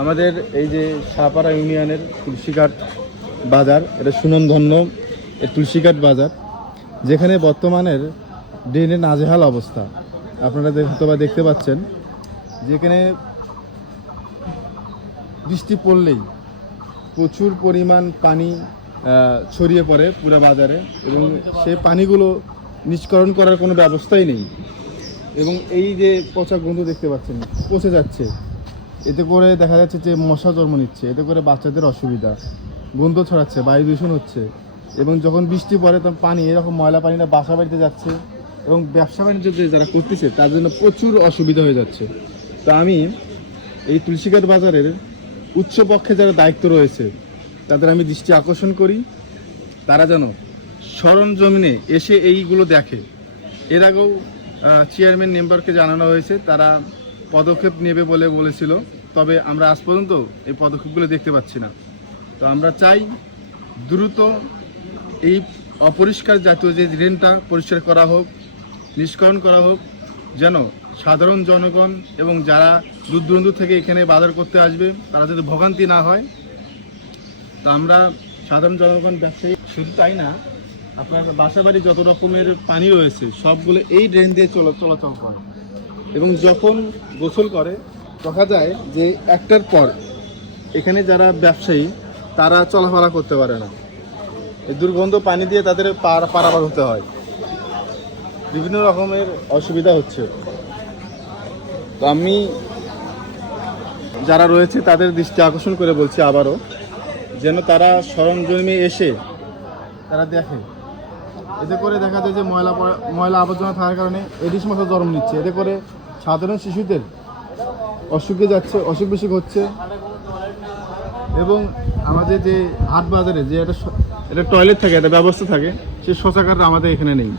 আমাদের এই যে সাপাড়া ইউনিয়নের তুলসীঘাট বাজার, এটা সুনামধন্য এই তুলসীঘাট বাজার, যেখানে বর্তমানের ড্রেনের নাজেহাল অবস্থা আপনারা হয়তোবা দেখতে পাচ্ছেন। যেখানে বৃষ্টি পড়লেই প্রচুর পরিমাণ পানি ছড়িয়ে পড়ে পুরো বাজারে, এবং সেই পানিগুলো নিষ্করণ করার কোনো ব্যবস্থাই নেই। এবং এই যে পচা গন্ধ দেখতে পাচ্ছেন, পচে যাচ্ছে, এতে করে দেখা যাচ্ছে যে মশা জন্ম নিচ্ছে, এতে করে বাচ্চাদের অসুবিধা, গন্ধ ছড়াচ্ছে, বায়ু দূষণ হচ্ছে। এবং যখন বৃষ্টি পড়ে তখন পানি এরকম ময়লা পানিটা বাসা বাড়িতে যাচ্ছে, এবং ব্যবসা বাণিজ্য যারা করতেছে তার জন্য প্রচুর অসুবিধা হয়ে যাচ্ছে। তো আমি এই তুলসীঘাট বাজারের উচ্চপক্ষে যারা দায়িত্ব রয়েছে তাদের আমি দৃষ্টি আকর্ষণ করি, তারা যেন সরজমিনে এসে এইগুলো দেখে। এর আগেও চেয়ারম্যান মেম্বারকে জানানো হয়েছে, তারা পদক্ষেপ নেবে বলে বলেছিল, তবে আমরা আজ পর্যন্ত এই পদক্ষেপগুলো দেখতে পাচ্ছি না। তো আমরা চাই দ্রুত এই অপরিষ্কার জাতীয় যে ড্রেনটা পরিষ্কার করা হোক, নিষ্করণ করা হোক, যেন সাধারণ জনগণ এবং যারা দূর দূরান্ত থেকে এখানে বাজার করতে আসবে তারা যাতে ভোগান্তি না হয়। তো আমরা সাধারণ জনগণ, ব্যবসায়ী, শুধু তাই না, আপনার বাসাবাড়ি যত রকমের পানি রয়েছে সবগুলো এই ড্রেন দিয়ে চলাচল করে, এবং যখন গোসল করে দেখা যায় যে একটার পর এখানে যারা ব্যবসায়ী তারা চলাফেরা করতে পারে না, এই দুর্গন্ধ পানি দিয়ে তাদের পারাপার হতে হয়, বিভিন্ন রকমের অসুবিধা হচ্ছে। তো আমি যারা রয়েছে তাদের দৃষ্টি আকর্ষণ করে বলছি আবারও, যেন তারা সরজমিনে এসে তারা দেখে। এতে করে দেখা যায় যে ময়লা আবর্জনা থাকার কারণে এডিস মশা জন্ম নিচ্ছে, এতে করে সাধারণ শিশুদের অসুখ বিসুখ হচ্ছে। এবং আমাদের যে হাট বাজারে যে একটা টয়লেট থাকে, একটা ব্যবস্থা থাকে, সেই শৌচাগার আমাদের এখানে নেই।